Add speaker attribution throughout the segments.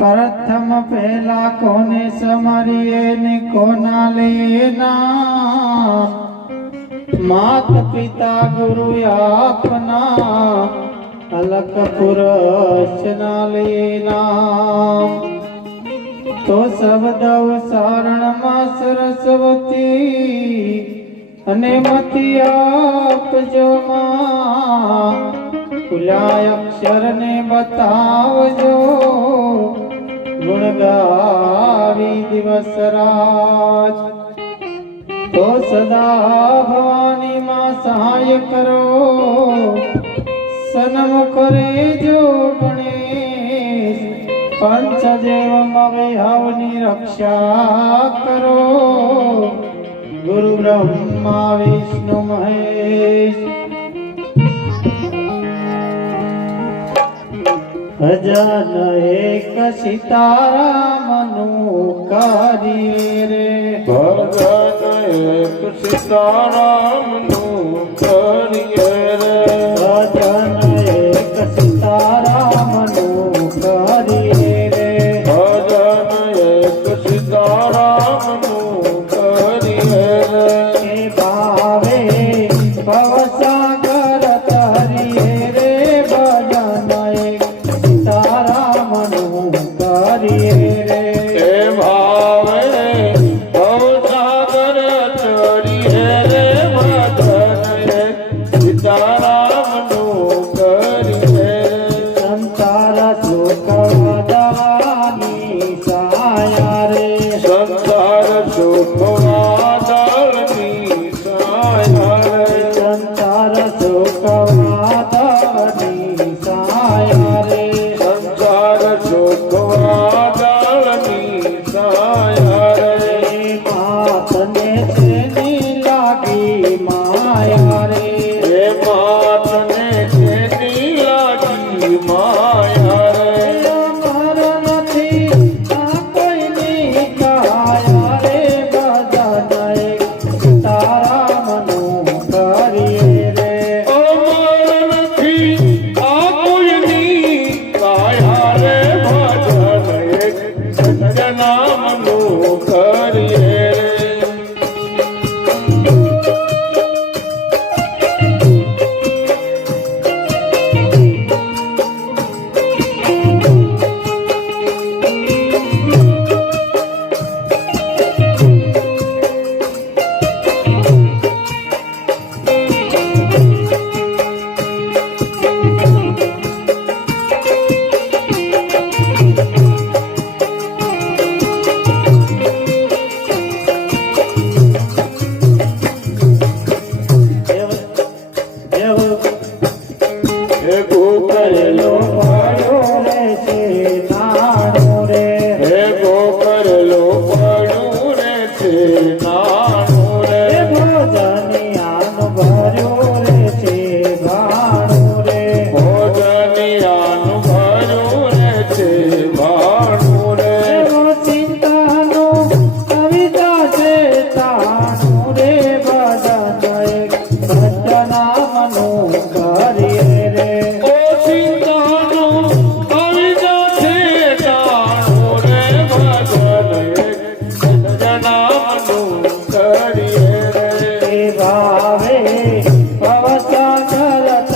Speaker 1: પ્રથમ પહેલા કોને સમરીએ ને કોના લેના? માત પિતા ગુરુ આપના અલક પુરશના લેના. તો શબ્દવ સારણમાં સરસ્વતી અને મતી આપજો માં. ખુલ્લા અક્ષરને બતાવજો ગુણ ગાવી દિવસ રાત તો સદા ભવાની માં સહાય કરો સન્મુખ રેજો ગણેશ પંચ જેવમ વૈભવની રક્ષા કરો ગુરુ બ્રહ્મા વિષ્ણુ મહેશ ભજન એક સીતારામનું કરી રે.
Speaker 2: ભજન એક સીતારામનું
Speaker 1: કરી
Speaker 2: হয়
Speaker 1: Olha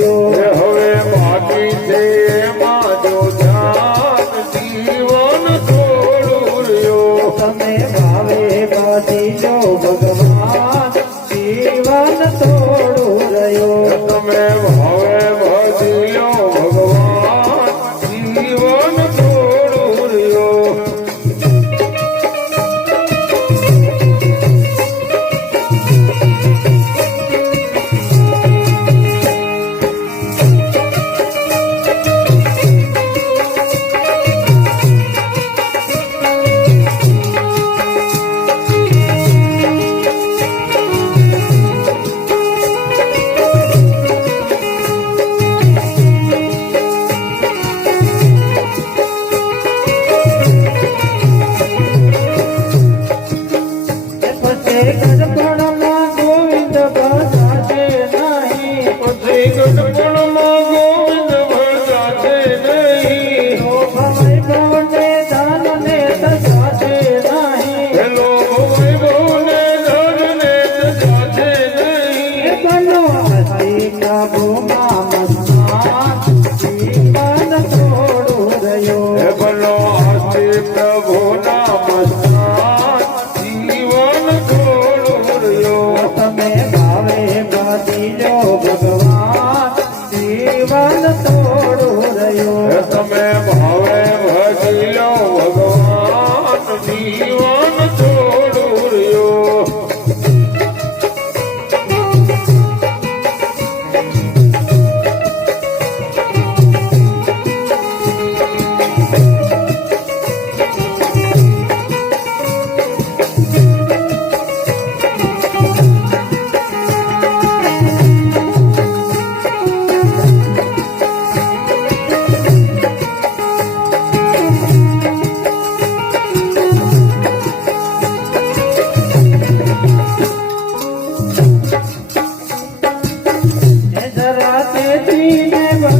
Speaker 1: Senhor.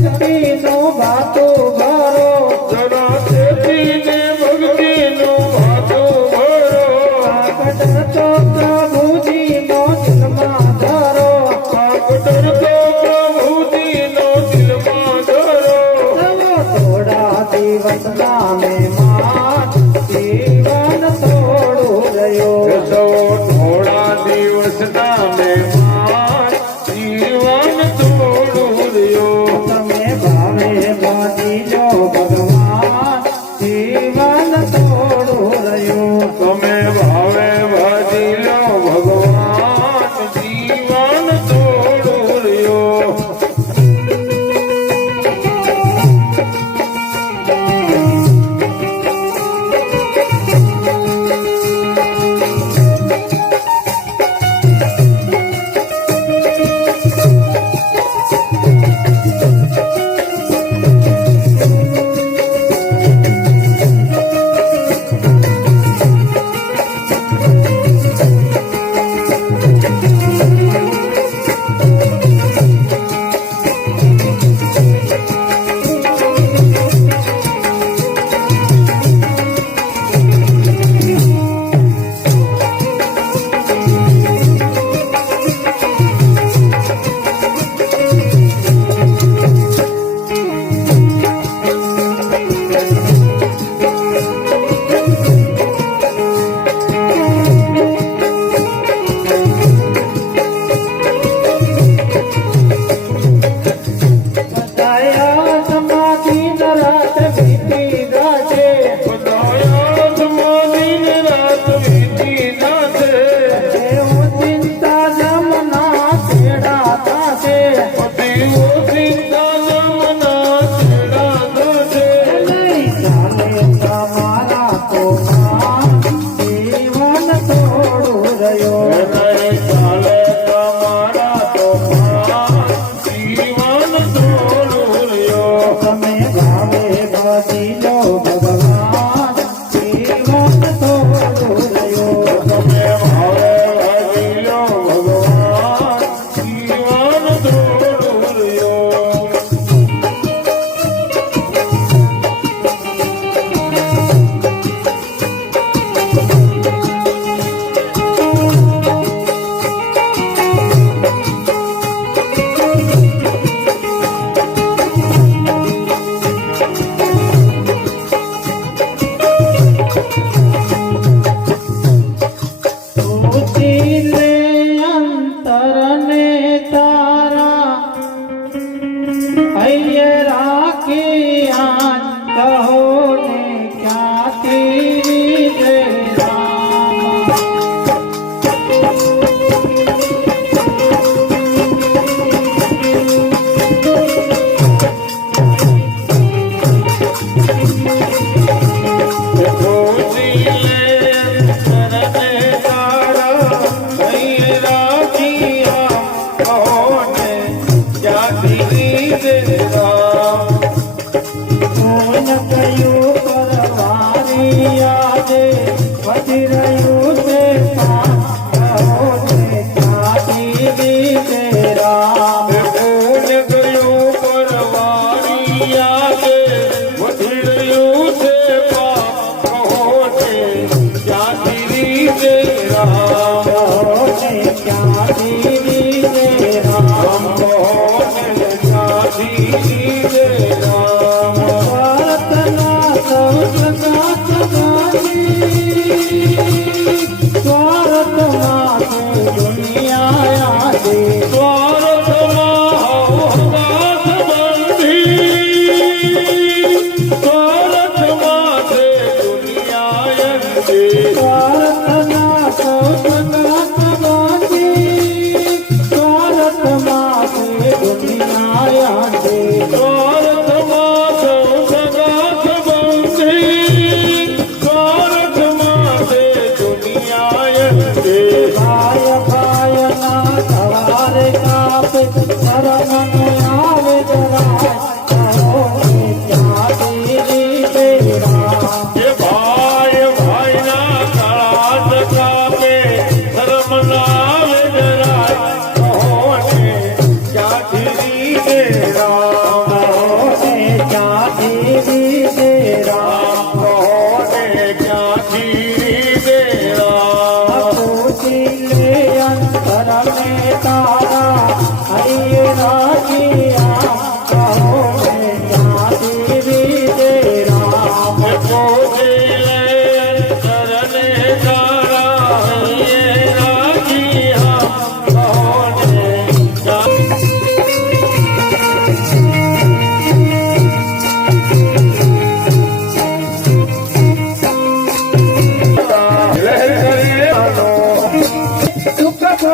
Speaker 1: તેથી નો ભક્તિનો Shiva.